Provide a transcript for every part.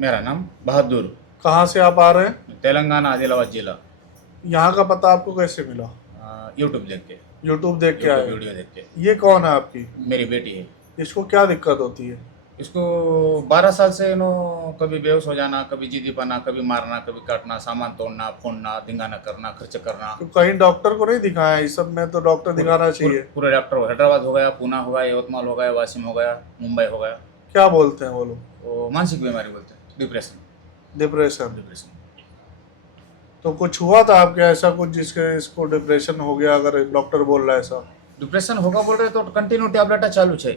मेरा नाम बहादुर। कहाँ से आप आ रहे हैं? तेलंगाना आदिलाबाद जिला। यहाँ का पता आपको कैसे मिला? यूट्यूब देख के। यूट्यूब देख के यूट्यूब आए? वीडियो देख के। ये कौन है आपकी? मेरी बेटी है। इसको क्या दिक्कत होती है? इसको 12 साल से नो कभी बेहोश हो जाना, कभी जिद्दी पाना, कभी मारना, कभी काटना, सामान तोड़ना, फोड़ना, धिंगाना करना, खर्च करना। तो कहीं डॉक्टर को नहीं दिखाया? इस सब में तो डॉक्टर दिखाना चाहिए। पूरे डॉक्टर हैदराबाद हो गया, पूना हो गया, यवतमाल हो गया, वाशिम हो गया, मुंबई हो गया। क्या बोलते हैं वो लोग? वो मानसिक बीमारी बोलते हैं, डिप्रेशन। डिप्रेशन? डिप्रेशन। तो कुछ हुआ था आपके ऐसा कुछ जिसके इसको डिप्रेशन हो गया, अगर डॉक्टर बोल रहा है ऐसा? डिप्रेशन होगा बोल रहे तो कंटिन्यू टैबलेट चालू है।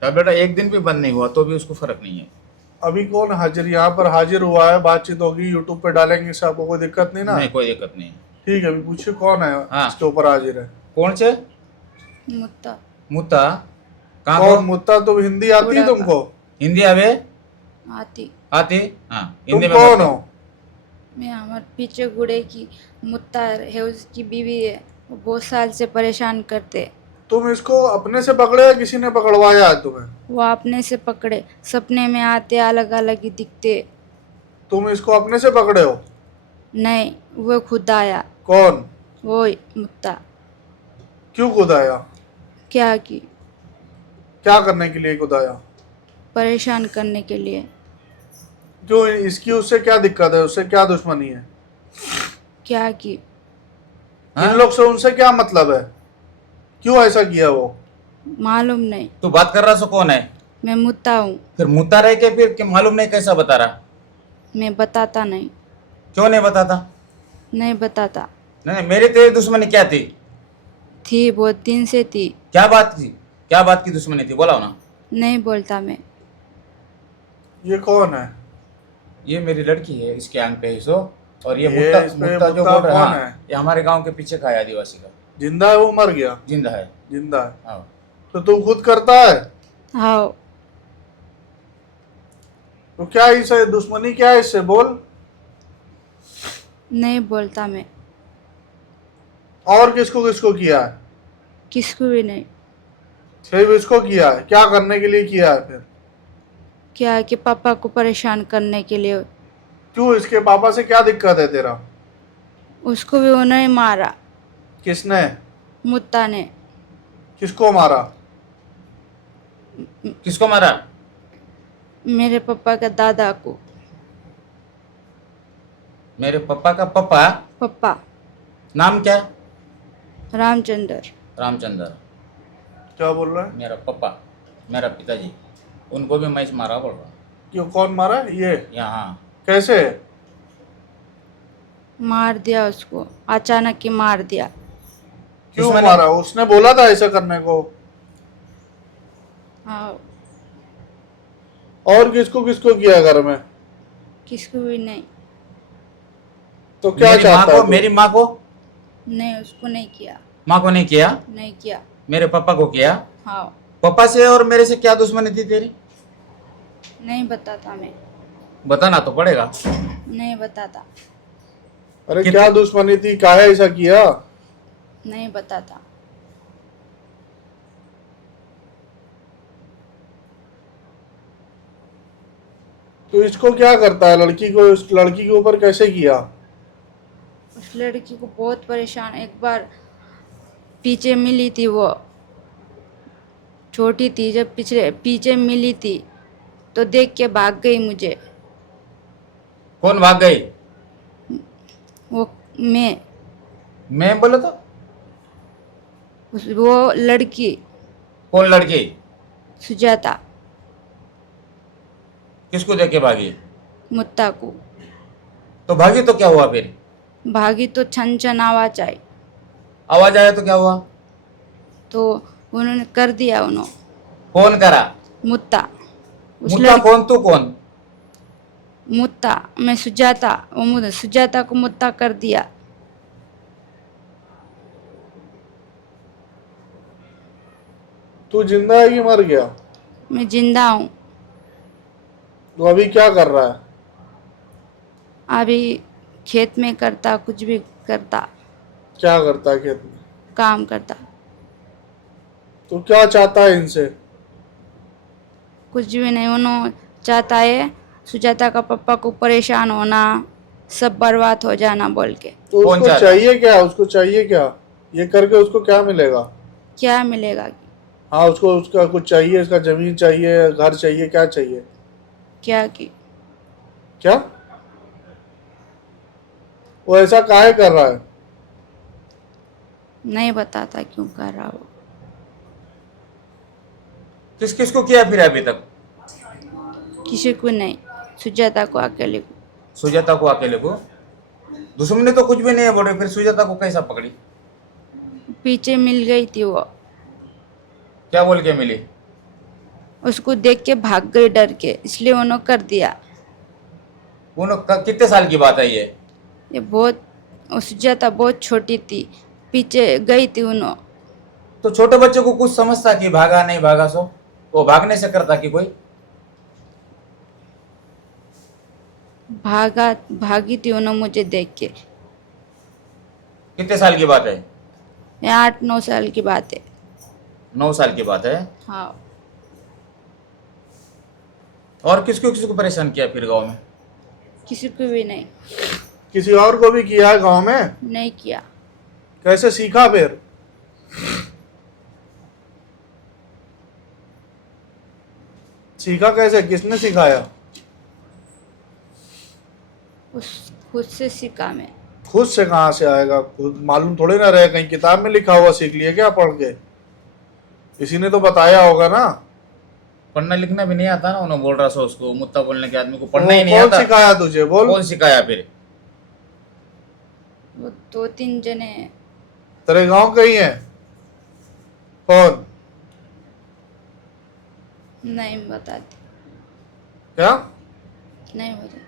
टैबलेट एक दिन भी बंद नहीं हुआ तो भी उसको फर्क नहीं है। अभी कौन हाजिर यहाँ पर हाजिर हुआ है? बातचीत होगी, यूट्यूब पे डालेंगे, इससे आपको कोई दिक्कत नहीं ना? नहीं, कोई दिक्कत नहीं है। ठीक है, अभी पूछिए कौन है हाँ। इसके ऊपर हाजिर है? कौन से? मुत्ता मुत्ता? कहाँ कौन को? मुत्ता? तुम हिंदी आती है बुढ़ापा। तुमको? हिंदी आवे? आती। आती? हाँ, तुम हिंदी में कौन बताओ। हो? मैं हमारे पीछे गुड़े की मुत्ता है, उसकी बीवी है। वो बहुत साल से परेशान करते। तुम इसको अपने से पकड़े या किसी ने पकड़वाया है तुम्हें? वो अपने से पकड़े, सपने में आते अलग अलग ही दिखते। तुम इसको अपने से पकड़े हो? नहीं, वो खुद आया। कौन? वो मुत्ता। क्यों खुदाया? क्या की? क्या करने के लिए खुदाया? परेशान करने के लिए। क्यों? इसकी उससे क्या दिक्कत है? उससे क्या दुश्मनी है? क्या की? हाँ? इन लोग से उनसे क्या मतलब है? क्यों ऐसा किया वो? मालूम नहीं। तू बात कर रहा सो कौन है? मैं मुत्ता हूँ। फिर मुद्दा रह के फिर मालूम नहीं कैसा बता रहा? मैं बताता नहीं। क्यों नहीं बताता? नहीं बताता। नहीं, मेरी तेरी दुश्मनी क्या थी? थी, बहुत दिन से थी। क्या बात थी? क्या बात की दुश्मनी थी, बोलाओ ना। नहीं बोलता मैं। ये कौन है? ये मेरी लड़की है, इसके आंग पे ही सो। और ये ये मुद्दा इस पे मुद्दा जो मुद्दा बोल रहा कौन है, है? ये हमारे गांव के पीछे का है, आदिवासी का। जिंदा है? वो मर गया? जिंदा है। जिंदा है? हाँ। तो तुम खुद करता है? हाँ। तो क्या इसे दुश्मनी क्या है इससे? बोल। नहीं बोलता मैं। और किसको किसको किया है? किसको भी नहीं। सिर्फ इसको किया है? क्या करने के लिए किया है फिर? क्या है कि पापा को परेशान करने के लिए। क्यों? इसके पापा से क्या दिक्कत है तेरा? उसको भी उन्होंने मारा। किसने? मुत्ता ने। किसको मारा? किसको मारा? मेरे पापा के दादा को। मेरे पापा का पापा? पापा नाम क्या? रामचंद्र। रामचंद्र। क्या बोल रहा है? मेरा पापा, मेरा पिताजी, उनको भी मैं मारा बोल रहा। क्यों? कौन मारा ये? यहाँ। कैसे? मार दिया उसको, अचानक ही मार दिया। क्यों दुश्मनी? मारा? उसने बोला था ऐसा करने को? हाँ। और किसको किसको किया घर में? किसको भी नहीं। तो क्या मेरी माँ चाहता है को, तू? मेरी माँ को? नहीं, उसको नहीं किया। माँ को नहीं किया? नहीं किया। मेरे पापा को किया? हाँ। पापा से और मेरे से क्या दुश्मनी थी तेरी? नहीं बताता मैं। बताना तो पड़ेगा। नहीं बताता। अरे कितने- क्या दुश्मनी थी? काहे ऐसा किया? नहीं बताता। तो इसको क्या करता है? लड़की को, उस लड़की के ऊपर कैसे किया? उस लड़की को बहुत परेशान, एक बार पीछे मिली थी, वो छोटी थी जब पिछले पीछे मिली थी तो देख के भाग गई मुझे। कौन भाग गई? वो मैं बोला तो? वो लड़की कौन लड़की? सुजाता। किसको देख के भागी? मुत्ता को। तो भागी तो क्या हुआ फिर? भागी तो छन छन आवाज आई आवाज आया तो क्या हुआ? तो उन्होंने कर दिया। उन्होंने कौन करा? मुत्ता। उस मुद्दा लड़की कौन, तू कौन? मुत्ता, मैं सुजाता। वो सुजाता को मुत्ता कर दिया। तू जिंदा है कि मर गया? मैं जिंदा हूँ। तो अभी क्या कर रहा है? अभी खेत में करता, कुछ भी करता, क्या करता है खेत में? काम करता। तो क्या चाहता है इनसे? कुछ भी नहीं। उन्होंने चाहता है सुजाता का पापा को परेशान होना, सब बर्बाद हो जाना बोल के। तो कौन उसको चाहता? चाहिए क्या, उसको चाहिए क्या, ये करके उसको क्या मिलेगा? क्या मिलेगा? हाँ, उसको उसका कुछ चाहिए, इसका जमीन चाहिए, घर चाहिए, क्या चाहिए? क्या की क्या वो ऐसा काहे कर रहा है? नहीं बताता क्यों कर रहा वो। किस किस को किया फिर अभी तक? किसी को नहीं, सुजाता को अकेले को। सुजाता को अकेले को? दुश्मनी तो कुछ भी नहीं है बोले, फिर सुजाता को कैसा पकड़ी? पीछे मिल गई थी वो, क्या बोल के मिली? उसको देख के भाग गई डर के, इसलिए उन्होंने कर दिया। कितने साल की बात है ये? ये बहुत, वो सुजाता बहुत छोटी थी, पीछे गई थी उन्होंने। तो छोटे बच्चे को कुछ समझता कि भागा नहीं भागा, सो वो भागने से करता कि कोई? भागी थी उन्होंने मुझे देख के। कितने साल की बात है? ये 8-9 साल की बात है। 9 साल की बात है। हाँ, और किसको किसको परेशान किया फिर गांव में? किसी को भी नहीं। किसी और को भी किया है गांव में? नहीं किया। कैसे सीखा फिर? सीखा कैसे, किसने सिखाया? उस खुद से सीखा मैं। खुद से कहाँ से आएगा, खुद मालूम थोड़े ना रहे, कहीं किताब में लिखा हुआ सीख लिए क्या पढ़ के? किसी ने तो बताया होगा ना। पढ़ना लिखना भी नहीं आता ना, उन्होंने बोल रहा सो उसको, मुत्ता बोलने के आदमी को पढ़ना ही नहीं कौन आता। सिखाया तुझे, बोल? कौन सिखाया फिर? वो 2-3 जने। तेरे गांव के ही है? कौन? नहीं बताती। क्या? नहीं बताती।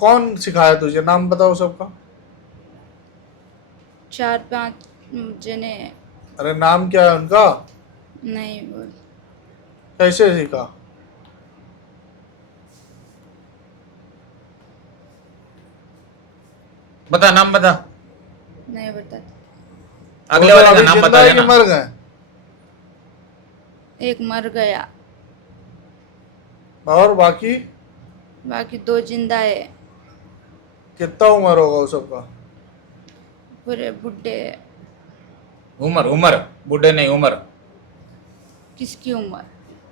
कौन सिखाया तुझे, नाम बताओ सबका। 4-5 जने। अरे नाम क्या है उनका? नहीं बोल। कैसे सीखा? बता, नाम बता। नहीं बताती। अगले वो वाले का अभी नाम जिंदा बता है कि देना। मर गए? एक मर गया, और बाकी? बाकी 2 जिंदा है। कितना उम्र होगा उस सबका? पूरे बुढ़े। उम्र उम्र बूढ़े नहीं, उम्र। किसकी उम्र?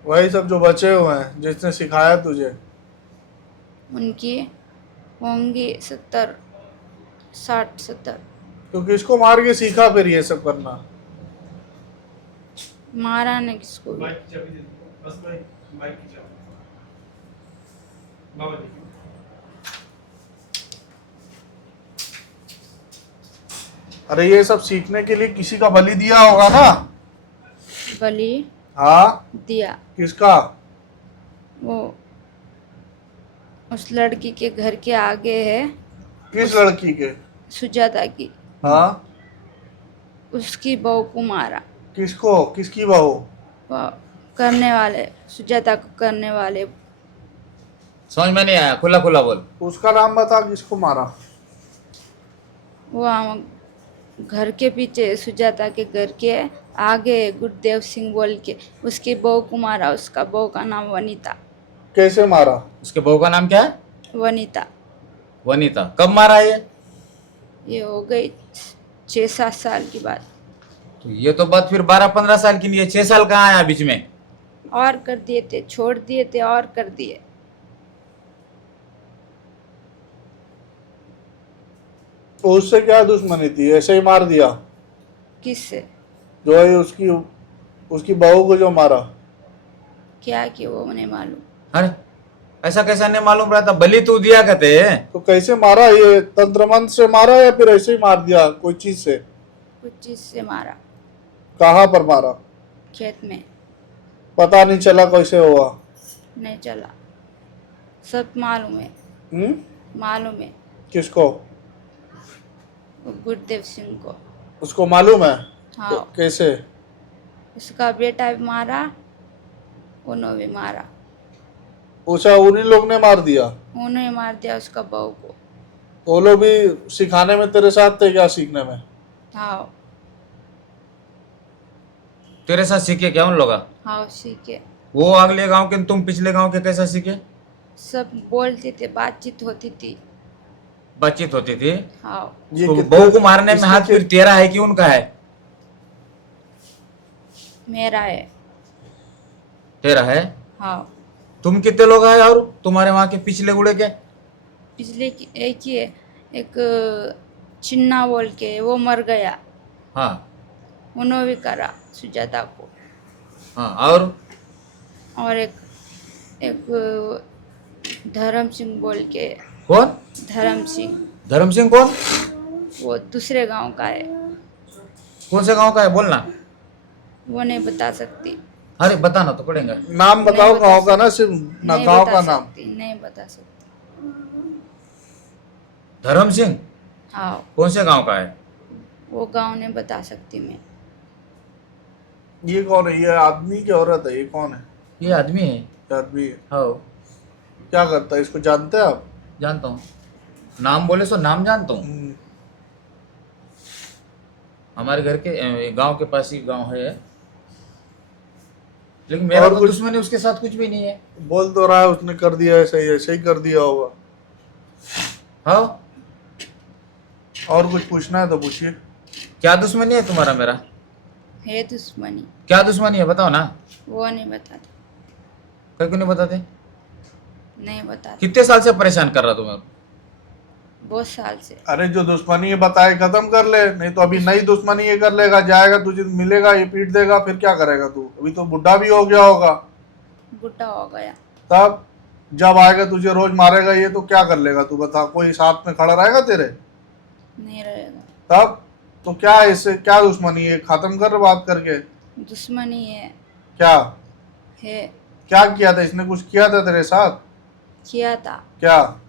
वही सब जो बचे हुए हैं, जिसने सिखाया तुझे। उनकी होंगी 70, 60, 70। तो किसको मार के सीखा फिर ये सब करना? मारा ने किसको भी। अरे ये सब सीखने के लिए किसी का बलि दिया होगा ना? बलि हाँ, दिया। किसका? वो उस लड़की के घर के आगे है, किस लड़की के? सुजाता की। हाँ, उसकी बहू को मारा। किसको, किसकी बहू? वो करने वाले, सुजाता को करने वाले। समझ में नहीं आया, खुला खुला बोल। उसका नाम बता, किसको मारा? वो हम घर के पीछे, सुजाता के घर के आगे गुरुदेव सिंह बोल के, उसकी बहू को मारा। उसका बहू का नाम वनीता। कैसे मारा? उसके बहू का नाम क्या है? वनीता। वनीता। कब मारा ये हो गई 6-7 साल की बात। तो ये तो बात फिर 12-15 साल की नहीं है, 6 साल कहाँ आया बीच में? और कर दिए थे, छोड़ दिए थे और कर दिए। तो उससे क्या दुश्मनी थी, ऐसे ही मार दिया? किससे? जो है उसकी उसकी बहू को जो मारा। क्या कि वो नहीं मालूम। अरे ऐसा कैसा नहीं मालूम रहता, बलि तू दिया कहते हैं। तो कैसे मारा, ये तंत्र मंत्र से मारा या फिर ऐसे ही मार दिया कोई चीज से? कुछ चीज से मारा। कहाँ पर मारा? खेत में। पता नहीं चला कैसे हुआ? नहीं चला, सब मालूम है। मालूम है। किसको? वो गुरुदेव सिंह को। उसको मालूम है? हाँ। कैसे? उसका बेटा भी मारा, उन्होंने भी मारा। पूछा उन्हीं लोग ने मार दिया? उन्होंने मार दिया उसका बहू को। वो लोग भी सिखाने में तेरे साथ थे क्या, सीखने में? हाँ। तेरे साथ सीखे क्या उन लोग? हाँ सीखे। वो अगले गांव के, तुम पिछले गांव के, कैसा सीखे? सब बोलते थे, बातचीत होती थी। बातचीत होती थी। हाँ, ये तो कितने- बहू को मारने में इसके हाथ फिर तेरा है कि उनका है? मेरा है। तेरा है। हाँ, तुम कितने लोग आए और तुम्हारे वहां के पिछले गुड़े के? पिछले एक ही है, एक चिन्ना बोल के वो मर गया, हाँ उन्होंने भी करा सुजाता को। हाँ। और एक एक धर्म सिंह बोल के, कौन? धर्म सिंह, धर्म सिंह कौन? वो दूसरे गांव का है, कौन से गांव का है बोलना। वो नहीं बता सकती। अरे बताना तो पड़ेगा। नाम बताओ नहीं बता गाँव का ना, सिर्फ ना नहीं गाँव बता का नाम। सकती, नहीं बता सकती। धर्म सिंह हाँ, कौन से गांव का है? वो गांव नहीं बता सकती मैं। ये कौन है? ये आदमी की औरत है? ये कौन है? ये आदमी है। ये आदमी है। हाँ क्या करता है? इसको जानते हैं आप? जानता हूँ, नाम बोले सो नाम जानता हूँ। हमारे घर के गांव के पास ही गांव है, लेकिन मेरा और कोई कुछ- दुश्मनी उसके साथ कुछ भी नहीं है। बोल तो रहा है उसने कर दिया, ऐसे ही कर दिया होगा। हाँ, और कुछ पूछना है तो पूछिए। क्या दुश्मनी है तुम्हारा मेरा? है दुश्मनी, क्या दुश्मनी है बताओ ना। वो नहीं बताते, क्यों नहीं बताते? नहीं बताते, कितने साल से परेशान कर रहा तुम्हें? बहुत साल से। अरे जो दुश्मनी है बताए खत्म कर ले, नहीं तो अभी नई दुश्मनी ये कर लेगा, जाएगा तुझे मिलेगा, ये पीट देगा, फिर क्या करेगा तू? अभी तो बुढ़ा भी हो गया होगा। बुढ़ा हो गया, तब जब आएगा तुझे रोज मारेगा ये, तो क्या कर लेगा तू बता? कोई साथ में खड़ा रहेगा तेरे? नहीं रहेगा। तब तो क्या है, इससे क्या दुश्मनी है? खत्म कर बात करके। दुश्मनी है, क्या है, क्या किया था इसने? कुछ किया था तेरे साथ? किया था, क्या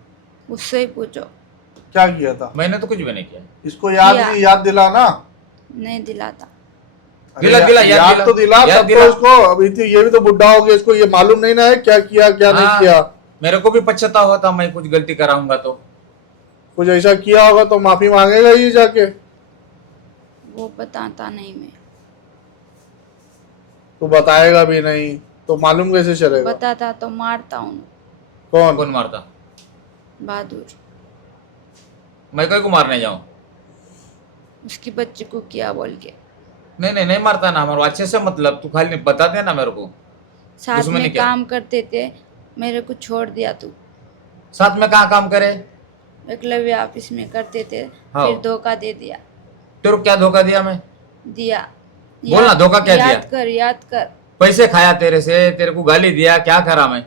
उससे ही पूछो। क्या किया था? मैंने तो कुछ भी नहीं किया। इसको याद किया। नहीं? याद दिला ना। नहीं दिलाता। अरे दिला, याद याद दिला। तो दिला। याद तब दिला। तो उसको अभी तो ये भी तो बुढ़ा हो गया, इसको ये मालूम नहीं ना है क्या किया क्या नहीं हाँ, किया। मेरे को भी पछतावा होता मैं कुछ गलती कराऊंगा तो। कुछ ऐसा किया होगा तो माफी मांगेगा ये जाके। वो बताता नहीं मैं, तो बताएगा भी नहीं तो मालूम कैसे चलेगा? बताता तो मारता हूँ। कौन? कौन मारता? बहादुर, मैं कोई को मारने जाऊं? उसकी बच्ची को किया बोल के। नहीं मारता ना, हमारे अच्छे से मतलब तू खाली बता दे ना मेरे को। साथ दुश्मनी में क्या? काम करते थे, मेरे को छोड़ दिया तू। साथ में कहाँ काम करे? एकलव्य ऑफिस में करते थे, हाँ। फिर धोखा दे दिया। तेरे को क्या धोखा दिया मैं? दिया। बोल ना, धोखा क्या दिया? याद कर, याद कर, पैसे खाया तेरे से, तेरे को गाली दिया, क्या करा मैं?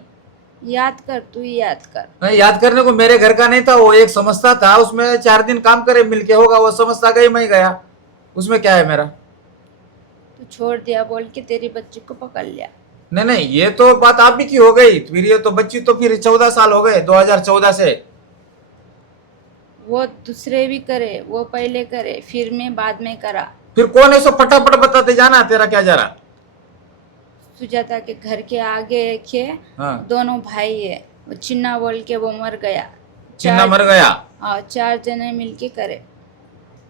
याद कर, तू ही याद कर। नहीं, याद करने को मेरे घर का नहीं था, वो एक समझता था, उसमें 4 दिन काम करे मिलके होगा, वो समझता गई, मैं गया, उसमें क्या है मेरा? तू छोड़ दिया बोल के तेरी बच्ची को पकड़ लिया। नहीं, ये तो बात आप ही की हो गई। फिर ये तो बच्ची तो फिर 14 साल हो गए, 2014 से। वो दूसरे भी करे, वो पहले करे, फिर मैं बाद में करा। फिर कौन है सो फटाफट बताते जाना, तेरा क्या जा रहा? सुजाता के घर के आगे एक है, हाँ। दोनों भाई है, वो चिन्ना बोल के वो मर गया। चिन्ना मर गया? हाँ, 4 जने मिलके करे।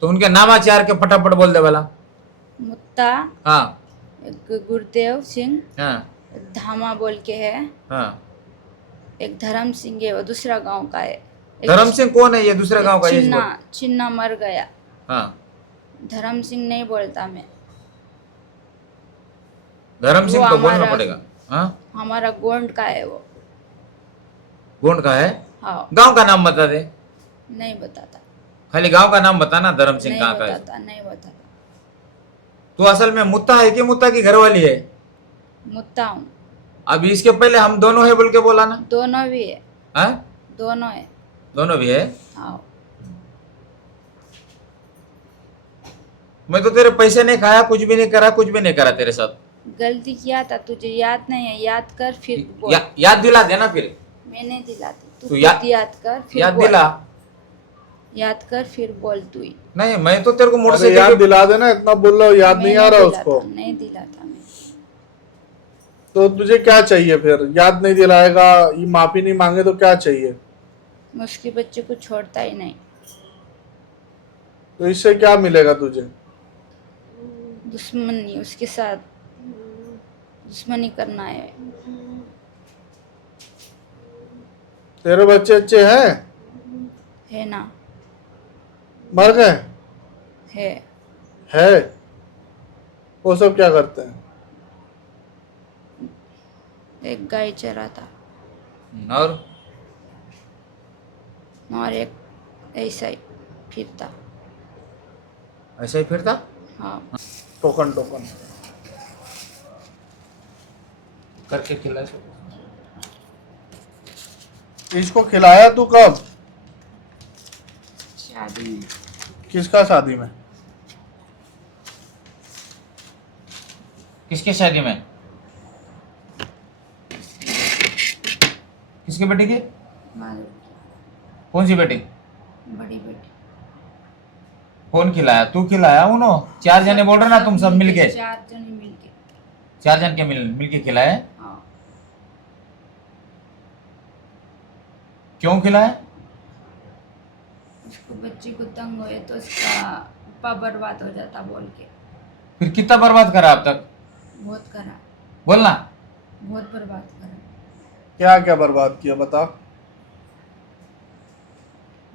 तो उनके नामाचार के फटाफट बोल दे वाला। मुत्ता, हाँ एक गुरुदेव सिंह, हाँ एक धामा बोल के है, हाँ। एक धर्म सिंह है, वो दूसरा गांव का है। एक धर्म सिंह कौन है? ये दूसरे गांव का ये चिन्ना, बोल। चिन्ना मर गया। हाँ, धर्म सिंह नहीं बोलता मैं, धर्म सिंह वो तो बोलना हमारा- पड़ेगा। हाँ, हमारा गोंड का है वो। गोंड का है? हाँ, गांव का नाम बता दे, नहीं बताता, खाली गांव का नाम बताना। धर्म सिंह नहीं कहाँ का है? बताता, नहीं बताता। तू असल में मुत्ता है कि मुत्ता की घरवाली है? मुत्ता हूँ। अभी इसके पहले हम दोनों है बोल के बोला ना? दोनों भी है, हाँ, दोनों है। दोनों भी है। हाँ, मैं तो तेरे पैसे नहीं खाया, कुछ भी नहीं करा, कुछ भी नहीं करा तेरे साथ। गलती किया था, तुझे याद नहीं है? याद कर फिर बोल। याद दिला देना फिर। मैं नहीं दिलाती, तू तू खुद याद याद कर फिर याद बोल। दिला। याद कर फिर बोल तू ही। नहीं, मैं तो तेरे को अरे मोटरसाइकिल याद पे- दिला देना, इतना बोल रहा हूँ, याद मैं नहीं आ रहा दिलाता, उसको? नहीं दिलाता मैं। तो तुझे क्या चाहिए फिर? याद नहीं दिलाएगा, ये माफी नहीं मांगे तो क्या चाहिए? मैं उसके बच्चे को छोड़ता ही नहीं। तो इससे क्या मिलेगा तुझे? दुश्मनी, उसके साथ दुश्मनी करना है। तेरे बच्चे अच्छे हैं? है ना, मर गए? है। वो सब क्या करते हैं? एक गाय चराता और एक ऐसा ही फिरता। ऐसा ही फिरता। हाँ, टोकन टोकन करके खिला इसको। इसको खिलाया तू कब? शादी में। किसका शादी में? किसके शादी में? किसके बेटे की? माधव कौन सी बेटी? की बड़ी बेटी। कौन खिलाया? तू खिलाया? उन्हों 4 जने बोल रहे ना, तुम सब मिलके? 4 जने मिलके। 4 जन के मिलके खिलाए? हाँ। क्यों खिलाए? उसको बच्ची को तंग हुए तो उसका पप्पा बर्बाद हो जाता बोल के। फिर कितना बर्बाद करा अब तक? बहुत करा, बोलना। बहुत बर्बाद करा, क्या क्या बर्बाद किया बता।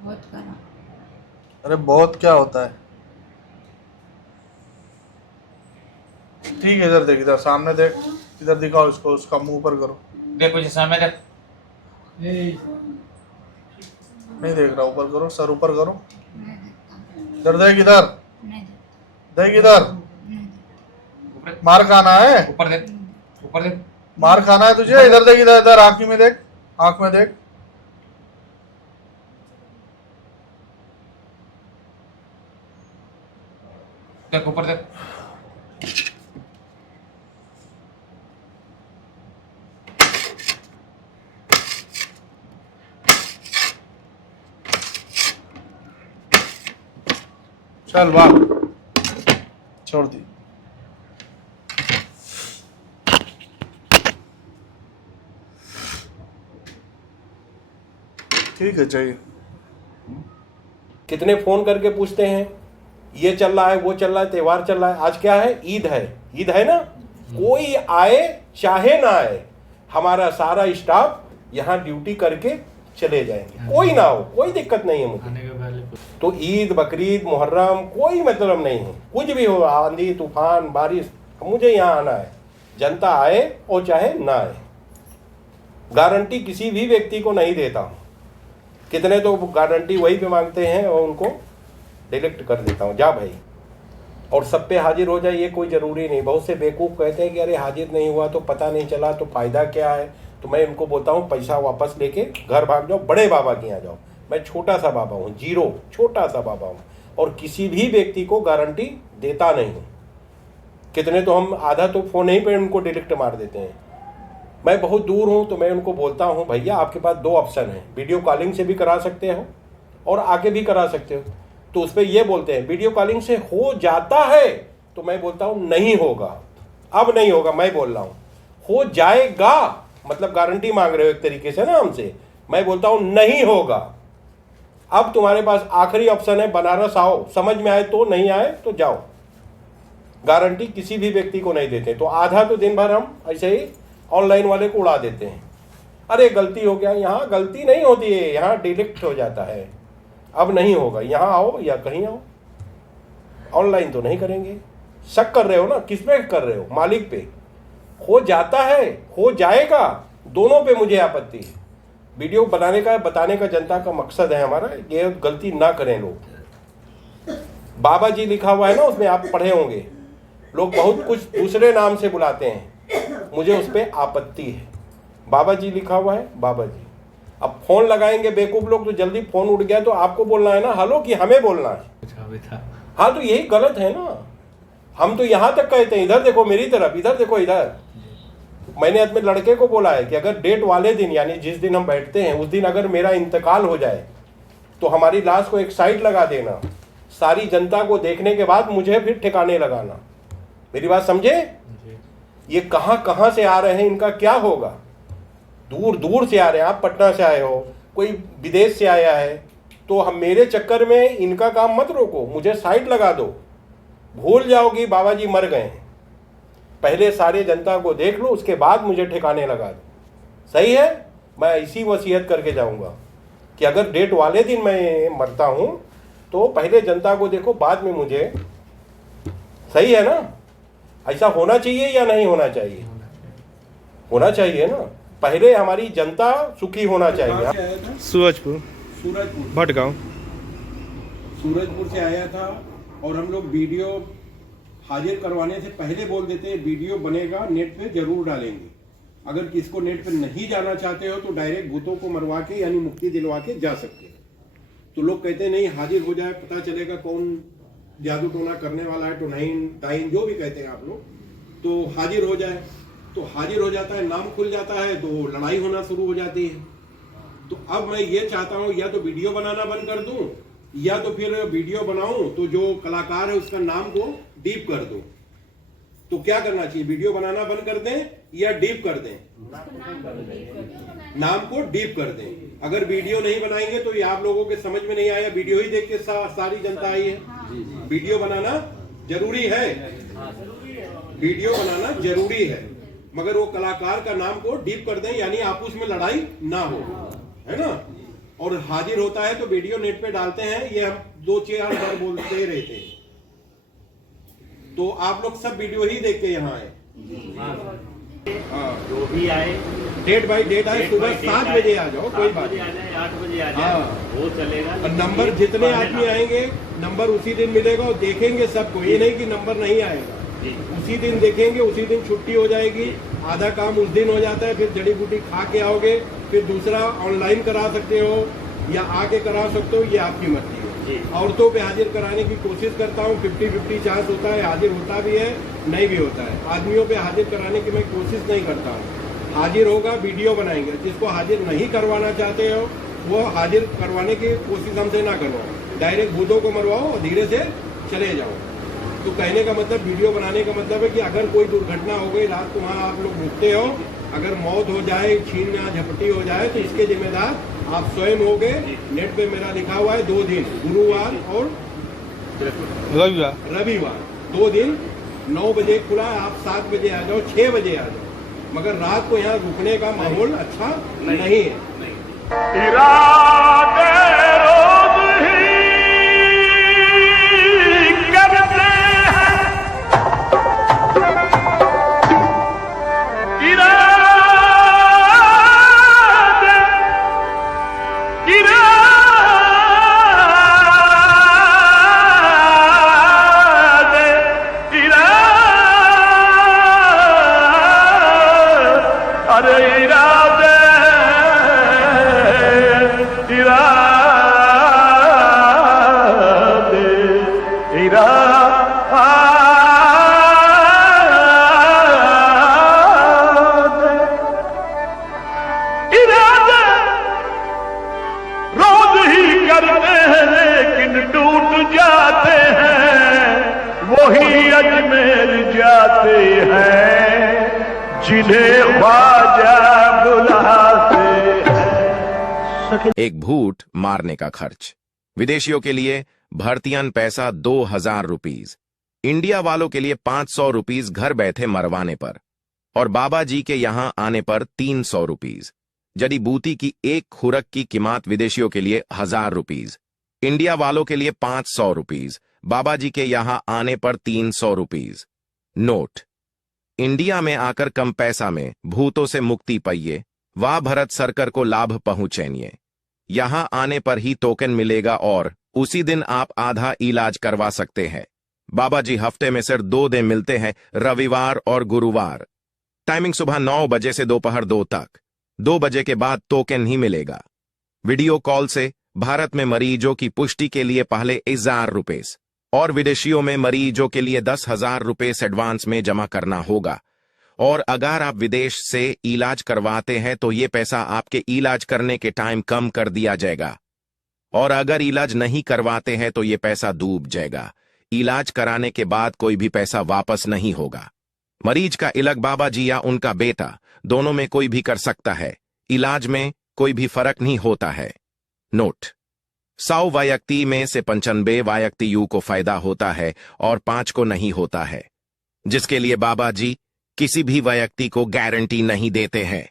बहुत करा। अरे बहुत क्या होता है? ठीक है, इधर देख, इधर सामने देख, इधर दिखाओ इसको, उसका मुंह ऊपर करो। देखो जी सामने देख। नहीं देख रहा, ऊपर करो, सर ऊपर करो। नहीं देखता, इधर देख, इधर नहीं देखता, देख, इधर। नहीं देखता। मार खाना है? ऊपर देख, ऊपर देख। मार खाना है तुझे? इधर देख, इधर इधर आंख में देख, आंख में देख। देख ऊपर देख। चल भाग, छोड़ दी। ठीक है, चाहिए। कितने फोन करके पूछते हैं, ये चल रहा है, वो चल रहा है, त्योहार चल रहा है। आज क्या है? ईद है। ईद है ना, कोई आए चाहे ना आए, हमारा सारा स्टाफ यहाँ ड्यूटी करके चले जाएंगे, कोई ना हो, कोई दिक्कत नहीं है मुझे। तो ईद, बकरीद, मुहर्रम कोई मतलब नहीं है, कुछ भी हो, आंधी तूफान बारिश, मुझे यहाँ आना है। जनता आए और चाहे ना आए, गारंटी किसी भी व्यक्ति को नहीं देता हूँ। कितने तो गारंटी वही पे मांगते हैं और उनको डिलीट कर देता हूँ, जा भाई। और सब पे हाजिर हो जाए ये कोई ज़रूरी नहीं। बहुत से बेवकूफ़ कहते हैं कि अरे हाजिर नहीं हुआ तो पता नहीं चला तो फ़ायदा क्या है। तो मैं उनको बोलता हूँ पैसा वापस लेके घर भाग जाओ, बड़े बाबा के यहाँ जाओ। मैं छोटा सा बाबा हूँ, जीरो, छोटा सा बाबा हूँ, और किसी भी व्यक्ति को गारंटी देता नहीं हूँ। कितने तो हम आधा तो फ़ोन ही पर उनको डिलीट मार देते हैं। मैं बहुत दूर हूँ तो मैं उनको बोलता हूँ भैया आपके पास 2 ऑप्शन है, वीडियो कॉलिंग से भी करा सकते हो और आके भी करा सकते हो। तो उस पर ये बोलते हैं वीडियो कॉलिंग से हो जाता है, तो मैं बोलता हूँ नहीं होगा, अब नहीं होगा। मैं बोल रहा हूँ हो जाएगा, मतलब गारंटी मांग रहे हो एक तरीके से ना हमसे। मैं बोलता हूँ नहीं होगा। अब तुम्हारे पास आखिरी ऑप्शन है, बनारस आओ, समझ में आए तो, नहीं आए तो जाओ। गारंटी किसी भी व्यक्ति को नहीं देते। तो आधा तो दिन भर हम ऐसे ही ऑनलाइन वाले को उड़ा देते हैं, अरे गलती हो गया। यहाँ गलती नहीं होती है, यहाँ डिलीट हो जाता है। अब नहीं होगा, यहाँ आओ या कहीं आओ, ऑनलाइन तो नहीं करेंगे। शक कर रहे हो ना, किस पे कर रहे हो? मालिक पे। हो जाता है, हो जाएगा, दोनों पे मुझे आपत्ति है। वीडियो बनाने का, बताने का जनता का मकसद है हमारा, ये गलती ना करें लोग। बाबा जी लिखा हुआ है ना, उसमें आप पढ़े होंगे, लोग बहुत कुछ दूसरे नाम से बुलाते हैं, मुझे उस पर आपत्ति है। बाबा जी लिखा हुआ है, बाबा जी। अब फोन लगाएंगे बेवकूफ लोग तो जल्दी फोन उठ गया तो आपको बोलना है ना हेलो, कि हमें बोलना है? हाँ, तो यही गलत है ना। हम तो यहाँ तक कहते हैं, इधर देखो मेरी तरफ, इधर देखो, इधर। मैंने अपने लड़के को बोला है कि अगर डेट वाले दिन, यानी जिस दिन हम बैठते हैं उस दिन अगर मेरा इंतकाल हो जाए तो हमारी लाश को एक साइड लगा देना, सारी जनता को देखने के बाद मुझे फिर ठिकाने लगाना। मेरी बात समझे? ये कहाँ कहाँ से आ रहे हैं, इनका क्या होगा? दूर दूर से आ रहे हैं। आप पटना से आए हो, कोई विदेश से आया है, तो हम मेरे चक्कर में इनका काम मत रोको, मुझे साइड लगा दो। भूल जाओगी बाबा जी मर गए हैं, पहले सारे जनता को देख लो, उसके बाद मुझे ठिकाने लगा दो। सही है? मैं ऐसी वसीयत करके जाऊंगा कि अगर डेट वाले दिन मैं मरता हूं तो पहले जनता को देखो, बाद में मुझे। सही है ना? ऐसा होना चाहिए या नहीं होना चाहिए? होना चाहिए ना। पहले हमारी जनता सुखी होना चाहिए। सूरजपुर सूरजपुर भटगांव। सूरजपुर से आया था और हम लोग वीडियो हाजिर करवाने से पहले बोल देते हैं वीडियो बनेगा, नेट पे जरूर डालेंगे। अगर किसको नेट पे नहीं जाना चाहते हो तो डायरेक्ट भूतों को मरवा के यानी मुक्ति दिलवा के जा सकते हो। तो लोग कहते हैं नहीं हाजिर हो जाए, पता चलेगा कौन जादू टोना करने वाला है, टोनाइन टाइन जो भी कहते हैं आप लोग, तो हाजिर हो जाए। तो हाजिर हो जाता है, नाम खुल जाता है, तो लड़ाई होना शुरू हो जाती है। तो अब मैं ये चाहता हूँ या तो वीडियो बनाना बंद कर दूं या तो फिर वीडियो बनाऊं तो जो कलाकार है उसका नाम को डीप कर दूं। तो क्या करना चाहिए, वीडियो बनाना बंद कर दें या डीप कर दें? नाम को डीप कर दें। अगर वीडियो नहीं बनाएंगे तो ये आप लोगों के समझ में नहीं आया, वीडियो ही देख के सारी जनता आई है। वीडियो बनाना जरूरी है, वीडियो बनाना जरूरी है, मगर वो कलाकार का नाम को डीप कर दें यानी आपस में लड़ाई ना हो, है ना। और हाजिर होता है तो वीडियो नेट पे डालते हैं, ये हम 2-4 बार बोलते रहते हैं। तो आप लोग सब वीडियो ही देख के यहाँ आए। हाँ, जो भी आए डेट बाई डेट आए, सुबह 7 बजे आ जाओ, कोई बात नहीं। 8 बजे आ जाए, हाँ, वो चलेगा। और नंबर जितने आदमी आएंगे नंबर उसी दिन मिलेगा और देखेंगे सबको, ये नहीं कि नंबर नहीं आएगा। उसी दिन देखेंगे, उसी दिन छुट्टी हो जाएगी, आधा काम उस दिन हो जाता है। फिर जड़ी बूटी खा के आओगे, फिर दूसरा ऑनलाइन करा सकते हो या आके करा सकते हो, ये आपकी मर्जी है। औरतों पे हाजिर कराने की कोशिश करता हूँ, 50-50 चांस होता है, हाजिर होता भी है नहीं भी होता है। आदमियों पे हाजिर कराने की मैं कोशिश नहीं करता हूँ। हाजिर होगा वीडियो बनाएंगे, जिसको हाजिर नहीं करवाना चाहते हो वो हाजिर करवाने की कोशिश हमसे ना करवाओ, डायरेक्ट भूतों को मरवाओ और धीरे से चले जाओ। तो कहने का मतलब, वीडियो बनाने का मतलब है कि अगर कोई दुर्घटना हो गई, रात को वहाँ आप लोग रुकते हो, अगर मौत हो जाए, छीन या झपटी हो जाए तो इसके जिम्मेदार आप स्वयं होगे। नेट पे मेरा लिखा हुआ है 2 दिन, गुरुवार और रविवार 2 दिन 9 बजे खुला है। आप 7 बजे आ जाओ, 6 बजे आ जाओ, मगर रात को यहाँ रुकने का माहौल अच्छा नहीं है। अजमेर जाते हैं जिन्हें ख्वाजा बुलाते हैं। एक भूत मारने का खर्च। विदेशियों के लिए भर्तियन पैसा 2000 रुपीज, इंडिया वालों के लिए 500 रुपीज घर बैठे मरवाने पर, और बाबा जी के यहां आने पर 300 रुपीज। जड़ी बूटी की एक खुरक की कीमत विदेशियों के लिए 1000 रुपीज, इंडिया वालों के लिए 500 रुपीज, बाबा जी के यहां आने पर 300 रुपीज। नोट: इंडिया में आकर कम पैसा में भूतों से मुक्ति पाइए, वाह भरत सरकार को लाभ पहुंचेनिए। यहां आने पर ही टोकन मिलेगा और उसी दिन आप आधा इलाज करवा सकते हैं। बाबा जी हफ्ते में सिर्फ 2 दिन मिलते हैं, रविवार और गुरुवार। टाइमिंग सुबह 9 बजे से दोपहर 2 तक। 2 बजे के बाद टोकन ही मिलेगा। वीडियो कॉल से भारत में मरीजों की पुष्टि के लिए पहले 1000 रुपये और विदेशियों में मरीजों के लिए 10,000 रुपये एडवांस में जमा करना होगा। और अगर आप विदेश से इलाज करवाते हैं तो ये पैसा आपके इलाज करने के टाइम कम कर दिया जाएगा, और अगर इलाज नहीं करवाते हैं तो ये पैसा डूब जाएगा। इलाज कराने के बाद कोई भी पैसा वापस नहीं होगा। मरीज का इलाज बाबा जी या उनका बेटा दोनों में कोई भी कर सकता है। इलाज में कोई भी फर्क नहीं होता है। नोट: 100 व्यक्ति में से 95 व्यक्ति यू को फायदा होता है और 5 को नहीं होता है, जिसके लिए बाबा जी किसी भी व्यक्ति को गारंटी नहीं देते हैं।